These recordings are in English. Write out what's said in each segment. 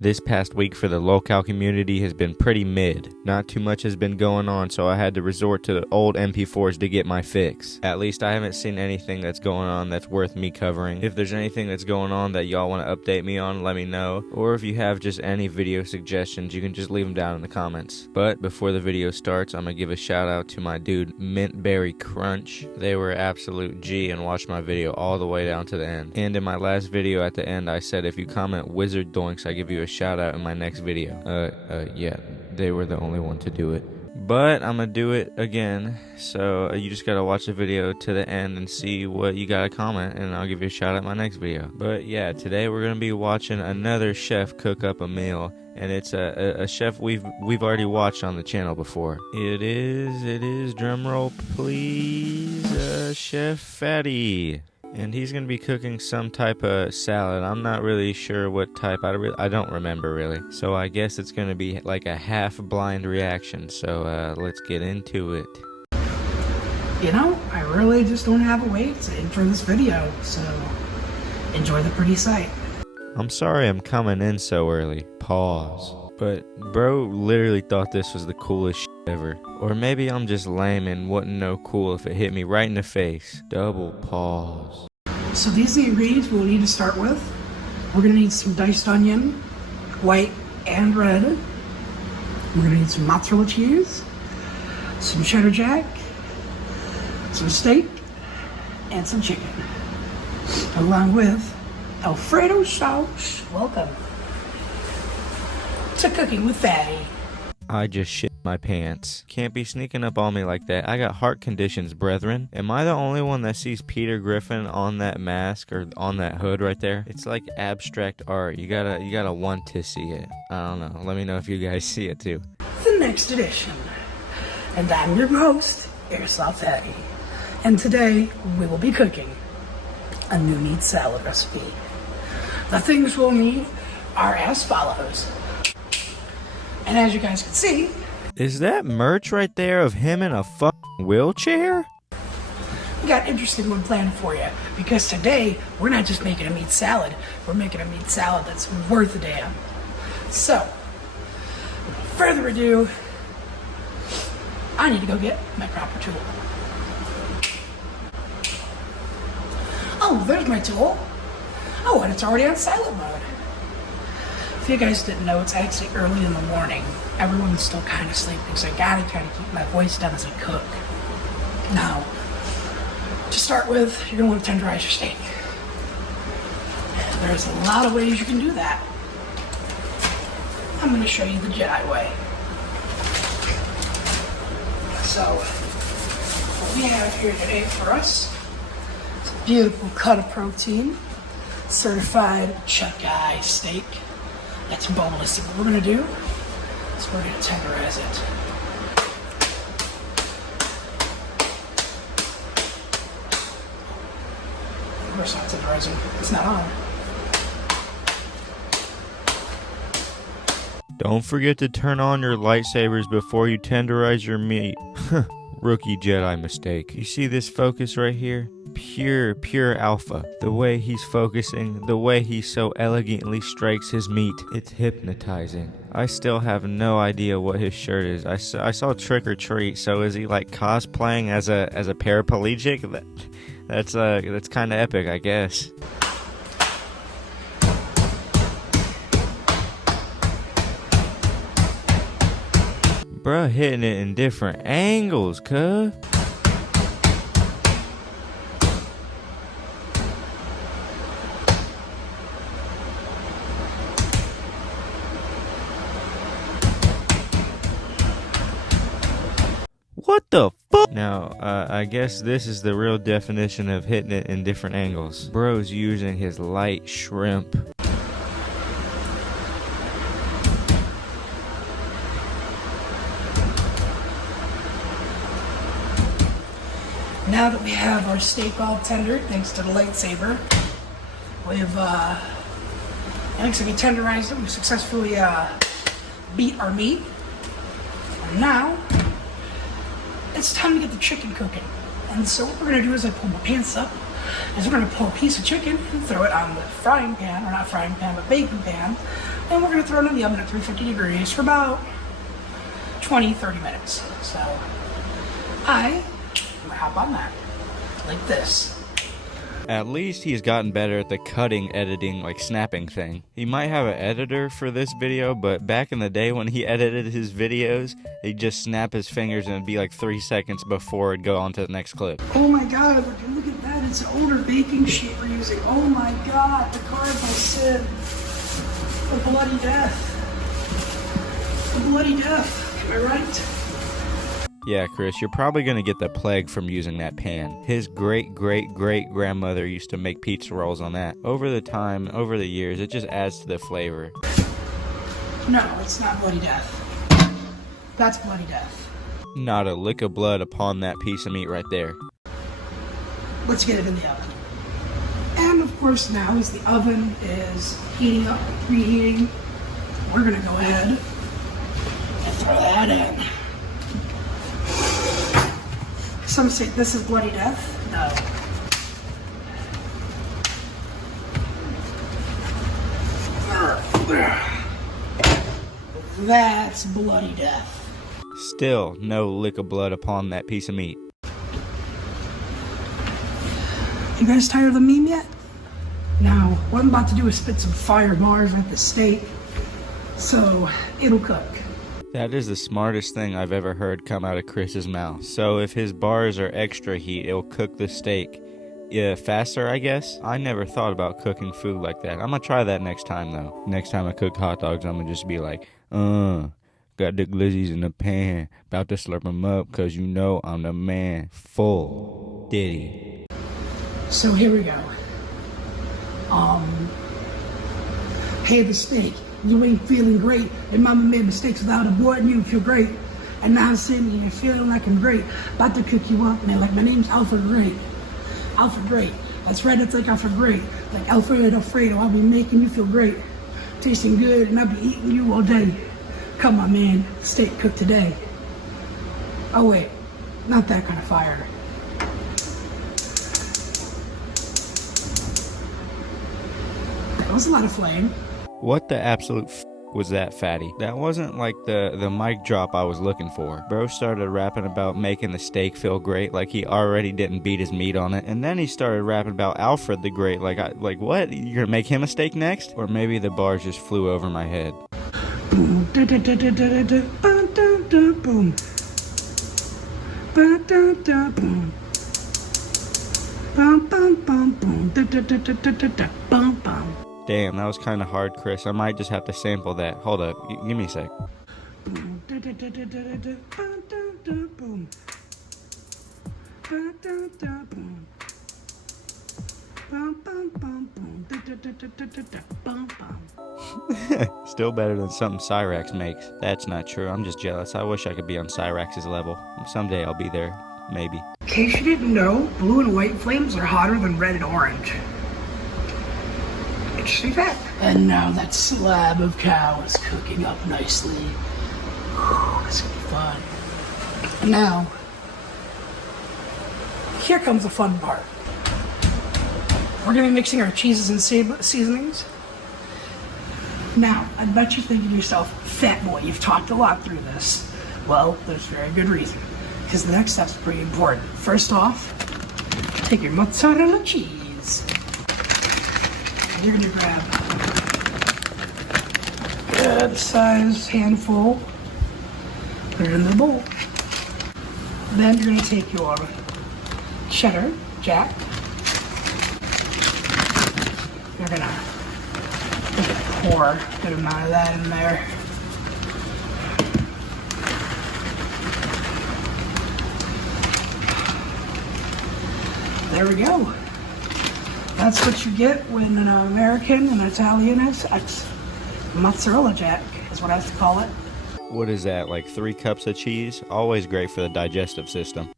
This past week for the locale community has been pretty mid. Not too much has been going on, so I had to resort to the old MP4s to get my fix. At least I haven't seen anything that's going on that's worth me covering. If there's anything that's going on that y'all want to update me on, let me know. Or if you have just any video suggestions, you can just leave them down in the comments. But before the video starts, I'm gonna give a shout out to my dude Mintberry Crunch. They were absolute G and watched my video all the way down to the end. And in my last video at the end, I said if you comment Wizard Doinks, I give you a shout out in my next video. Yeah, they were the only one to do it. But I'm gonna do it again, so you just gotta watch the video to the end and see what you gotta comment, and I'll give you a shout out in my next video. But yeah, today we're gonna be watching another chef cook up a meal, and it's a chef we've already watched on the channel before. It is drumroll please, Chef Fatty. And he's going to be cooking some type of salad. I'm not really sure what type. I don't remember really. So I guess it's going to be like a half-blind reaction. So let's get into it. You know, I really just don't have a way to intro this video. So enjoy the pretty sight. I'm sorry I'm coming in so early. Pause. But bro literally thought this was the coolest shit ever. Or maybe I'm just lame and wouldn't know cool if it hit me right in the face. Double pause. So these are the ingredients we'll need to start with. We're gonna need some diced onion, white and red. We're gonna need some mozzarella cheese, some cheddar jack, some steak, and some chicken. Along with Alfredo sauce. Welcome to Cooking with Fatty. I just shit my pants. Can't be sneaking up on me like that. I got heart conditions, brethren. Am I the only one that sees Peter Griffin on that mask or on that hood right there? It's like abstract art. You gotta want to see it. I don't know. Let me know if you guys see it too. The next edition. And I'm your host, Airsoft Fatty. And today we will be cooking a new meat salad recipe. The things we'll need are as follows. And as you guys can see, is that merch right there of him in a fucking wheelchair? We got an interesting one planned for you, because today we're not just making a meat salad, we're making a meat salad that's worth a damn. So, without further ado, I need to go get my proper tool. Oh, there's my tool. Oh, and it's already on silent mode. If you guys didn't know, it's actually early in the morning. Everyone's still kind of sleeping, so I gotta try to keep my voice down as I cook. Now, to start with, you're gonna want to tenderize your steak. There's a lot of ways you can do that. I'm gonna show you the Jedi way. So, what we have here today for us is a beautiful cut of protein, certified chuck eye steak. That's boneless. So what we're gonna do is we're gonna tenderize it. Of course not tenderizing. It's not on. Don't forget to turn on your lightsabers before you tenderize your meat. Rookie Jedi mistake. You see this focus right here? Pure alpha. The way he's focusing, the way he so elegantly strikes his meat, it's hypnotizing. I still have no idea what his shirt is. I saw Trick or Treat, so is he like cosplaying as a paraplegic? That's kind of epic, I guess. Bruh hitting it in different angles, cuh. What the fuck? Now, I guess this is the real definition of hitting it in different angles. Bro's using his light shrimp. Now that we have our steak all tender, thanks to the lightsaber, we've, thanks to we tenderized it, we successfully beat our meat. And now, it's time to get the chicken cooking. And so what we're gonna do is I pull my pants up, is we're gonna pull a piece of chicken and throw it on the frying pan, or not frying pan, but baking pan, and we're gonna throw it in the oven at 350 degrees for about 20-30 minutes. So I'm gonna hop on that, like this. At least he's gotten better at the cutting, editing, like snapping thing. He might have an editor for this video, but back in the day when he edited his videos, he'd just snap his fingers and it'd be like 3 seconds before it'd go on to the next clip. Oh my god, look at that. It's an older baking sheet we're using. Oh my god, the cardinal sin. The bloody death. The bloody death. Am I right? Yeah, Chris, you're probably gonna get the plague from using that pan. His great-great-great-grandmother used to make pizza rolls on that. Over the years, it just adds to the flavor. No, it's not bloody death. That's bloody death. Not a lick of blood upon that piece of meat right there. Let's get it in the oven. And of course now, as the oven is heating up, preheating, we're gonna go ahead and throw that in. Some say this is bloody death. No. That's bloody death. Still no lick of blood upon that piece of meat. You guys tired of the meme yet? Now, what I'm about to do is spit some fire bars at the steak, so it'll cook. That is the smartest thing I've ever heard come out of Chris's mouth. So if his bars are extra heat, it'll cook the steak faster, I guess. I never thought about cooking food like that. I'm gonna try that next time, though. Next time I cook hot dogs, I'm gonna just be like, got the glizzies in the pan, about to slurp them up, cause you know I'm the man. Full Diddy. So here we go. Hey, the steak. You ain't feeling great, and mama made mistakes without a boy, and you feel great. And now I'm sitting here feeling like I'm great. About to cook you up, man, like my name's Alfred Great. Alfred Great. That's right, it's like Alfred Great. Like Alfred Alfredo, I'll be making you feel great. Tasting good, and I'll be eating you all day. Come on, man, steak cooked today. Oh wait, not that kind of fire. That was a lot of flame. What the absolute was that, fatty? That wasn't like the mic drop I was looking for. Bro started rapping about making the steak feel great, like he already didn't beat his meat on it, and then he started rapping about Alfred the Great, like what? You're gonna make him a steak next? Or maybe the bars just flew over my head. Boom, da da da da da da, da da da boom, ba da da boom, bum bum bum boom, da da da da da da, bum bum. Damn, that was kind of hard, Chris. I might just have to sample that. Hold up. Give me a sec. Boom, da da da da da da, ba da da boom, ba da da boom, bum bum bum boom, da da da da da da, bum bum. Still better than something Cyrax makes. That's not true. I'm just jealous. I wish I could be on Cyrax's level. Someday I'll be there. Maybe. In case you didn't know, blue and white flames are hotter than red and orange. Interesting fact. And now that slab of cow is cooking up nicely. Whew, this will be fun. And now, here comes the fun part. We're gonna be mixing our cheeses and seasonings. Now, I bet you're thinking to yourself, fat boy, you've talked a lot through this. Well, there's very good reason, because the next step's pretty important. First off, take your mozzarella cheese. And you're gonna grab a good size handful, put it in the bowl. Then you're gonna take your cheddar jack. You're gonna pour a good amount of that in there. There we go. That's what you get when an American and Italian is. It's mozzarella jack is what I have to call it. What is that, like 3 cups of cheese? Always great for the digestive system.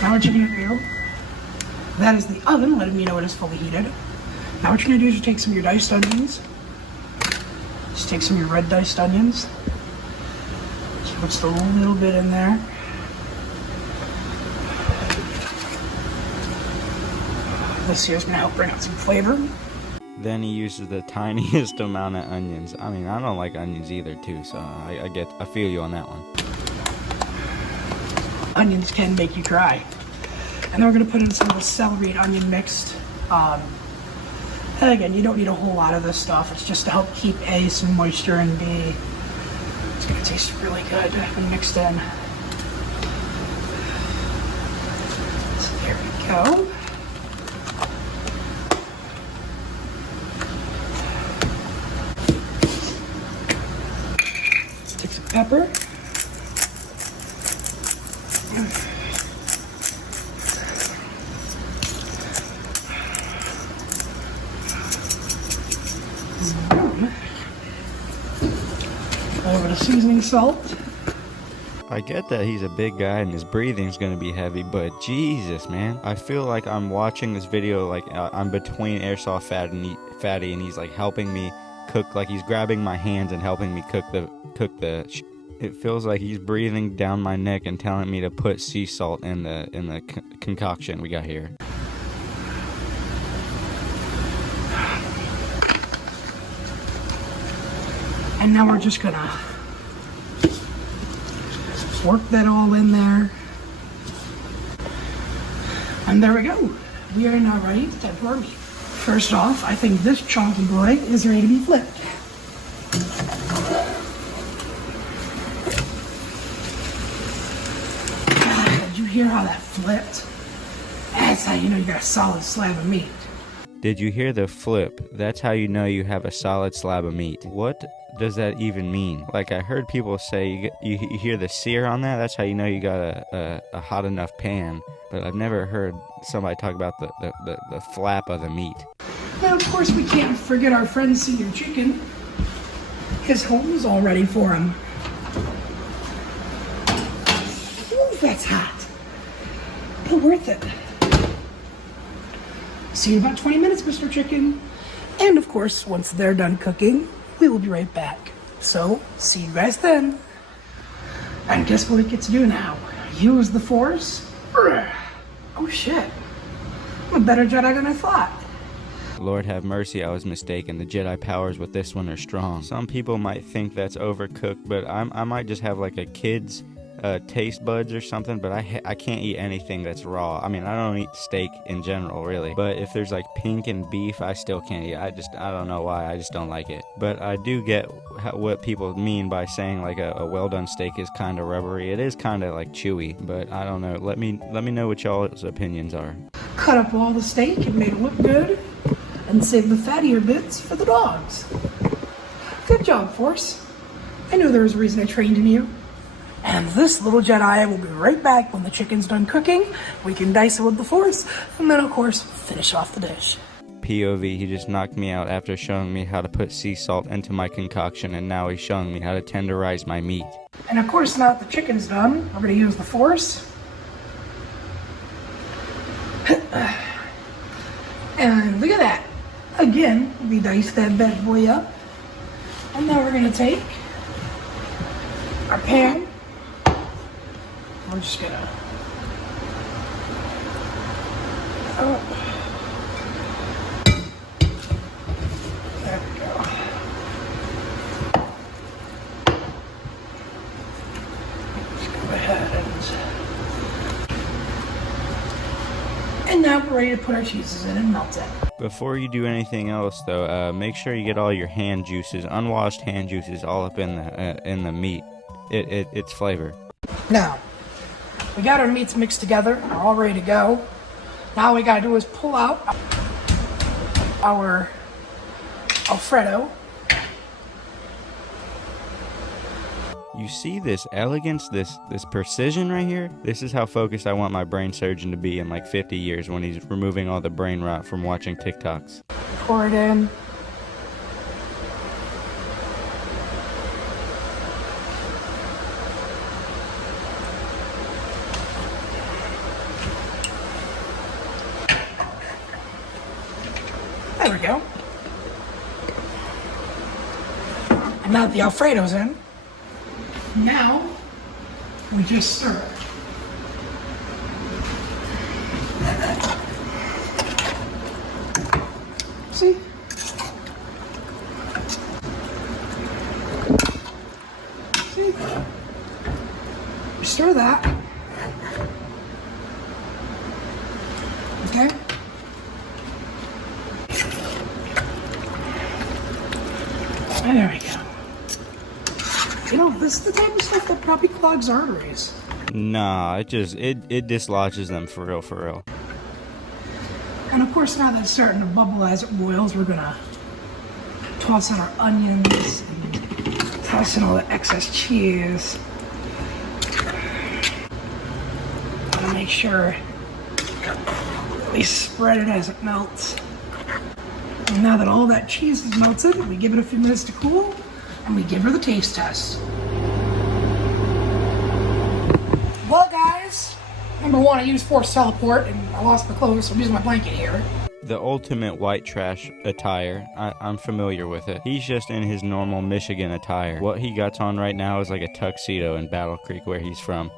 Now what you're gonna do, that is the oven letting me know it is fully heated. Now what you're gonna do is you take some of your diced onions. Just take some of your red diced onions. Just put a little bit in there. This here is going to help bring out some flavor. Then he uses the tiniest amount of onions. I mean, I don't like onions either, too, so I feel you on that one. Onions can make you cry. And then we're going to put in some of the celery and onion mixed. And again, you don't need a whole lot of this stuff. It's just to help keep A, some moisture, and B, it's going to taste really good when mixed in. So there we go. Take some pepper. A little bit of seasoning salt. I get that he's a big guy and his breathing's gonna be heavy, but Jesus, man. I feel like I'm watching this video like I'm between Airsoft Fatty and he's like helping me cook, like he's grabbing my hands and helping me cook the It feels like he's breathing down my neck and telling me to put sea salt in the concoction we got here. And now we're just gonna work that all in there. And there we go. We are now ready to temper our meat. First off, I think this chunky boy is ready to be flipped. Did you hear how that flipped? That's how you know you got a solid slab of meat. Did you hear the flip? That's how you know you have a solid slab of meat. What does that even mean? Like, I heard people say you hear the sear on that, that's how you know you got a hot enough pan. But I've never heard somebody talk about the flap of the meat. Now, of course, we can't forget our friend Senior Chicken. His home is all ready for him. Ooh, that's hot. But worth it. See you in about 20 minutes, Mr. Chicken. And of course, once they're done cooking, we will be right back. So, see you guys then. And guess what it gets to do now? Use the Force. Oh shit. I'm a better Jedi than I thought. Lord have mercy, I was mistaken. The Jedi powers with this one are strong. Some people might think that's overcooked, but I might just have like a kid's taste buds or something, but I can't eat anything that's raw. I mean, I don't eat steak in general, really. But if there's like pink and beef, I still can't eat. I don't know why, I just don't like it. But I do get what people mean by saying like a well-done steak is kind of rubbery. It is kind of like chewy, but I don't know. Let me know what y'all's opinions are. Cut up all the steak and made it look good, and save the fattier bits for the dogs. Good job, Force. I knew there was a reason I trained in you. And this little Jedi will be right back when the chicken's done cooking. We can dice it with the Force, and then of course, finish off the dish. POV, he just knocked me out after showing me how to put sea salt into my concoction, and now he's showing me how to tenderize my meat. And of course, now that the chicken's done, we're gonna use the Force. And look at that. Again, we dice that bad boy up. And now we're gonna take our pan. We're just gonna there we go. Let's go ahead and now we're ready to put our cheeses in and melt it. Before you do anything else, though, make sure you get all your hand juices, unwashed hand juices, all up in the meat. It's flavor. Now, we got our meats mixed together. We're all ready to go. Now all we gotta do is pull out our Alfredo. You see this elegance, this precision right here? This is how focused I want my brain surgeon to be in like 50 years when he's removing all the brain rot from watching TikToks. Pour it in. There we go. And now that the Alfredo's in, now we just stir it. stir that. Okay. There we go. You know, this is the type of stuff that probably clogs arteries. Nah, it dislodges them for real, for real. And of course, now that it's starting to bubble as it boils, we're gonna toss in our onions and toss in all the excess cheese. Gotta make sure we spread it as it melts. And now that all that cheese is melted, we give it a few minutes to cool, and we give her the taste test. Well, guys, number one, I used forced teleport, and I lost my clothes, so I'm using my blanket here. The ultimate white trash attire. I'm familiar with it. He's just in his normal Michigan attire. What he got on right now is like a tuxedo in Battle Creek, where he's from.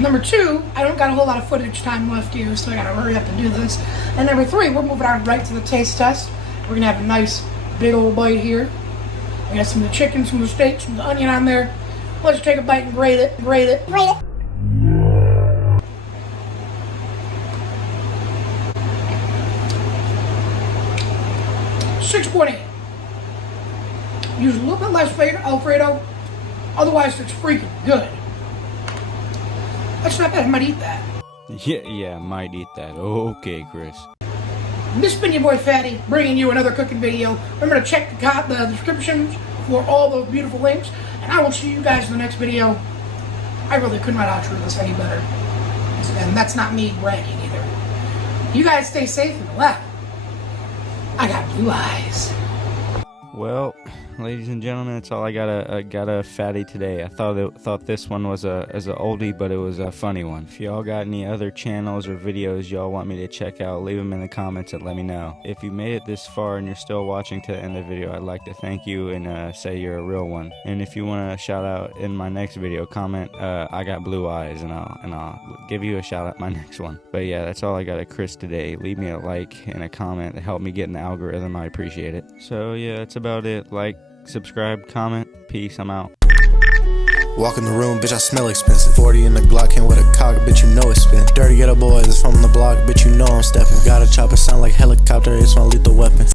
Number two, I don't got a whole lot of footage time left here, so I gotta hurry up and do this. And number three, we're moving on right to the taste test. We're gonna have a nice big old bite here. We got some of the chicken, some of the steak, some of the onion on there. Let's take a bite and grate it. 6.8. Use a little bit less Alfredo, otherwise it's freaking good. That's not bad, I might eat that. Yeah, might eat that. Okay, Chris. This has been your boy Fatty, bringing you another cooking video. Remember to check the descriptions for all those beautiful links, and I will see you guys in the next video. I really could not outro this any better. And that's not me bragging either. You guys stay safe and laugh. I got blue eyes. Well, ladies and gentlemen, that's all I got a fatty today. I thought this one was a oldie, but it was a funny one. If y'all got any other channels or videos y'all want me to check out, leave them in the comments and let me know. If you made it this far and you're still watching to the end of the video, I'd like to thank you and say you're a real one. And if you want a shout out in my next video, comment I got blue eyes, and I'll give you a shout out in my next one. But yeah, that's all I got at Chris today. Leave me a like and a comment to help me get in the algorithm. I appreciate it. So yeah, that's about it. Like, subscribe, comment. Peace. I'm out. Walk in the room, bitch, I smell expensive. 40 in the Glock, came with a cock, bitch, you know it's spin. Dirty ghetto boys from the block, bitch, you know I'm stepping. Got a chopper, sound like helicopter, it's my lethal weapon.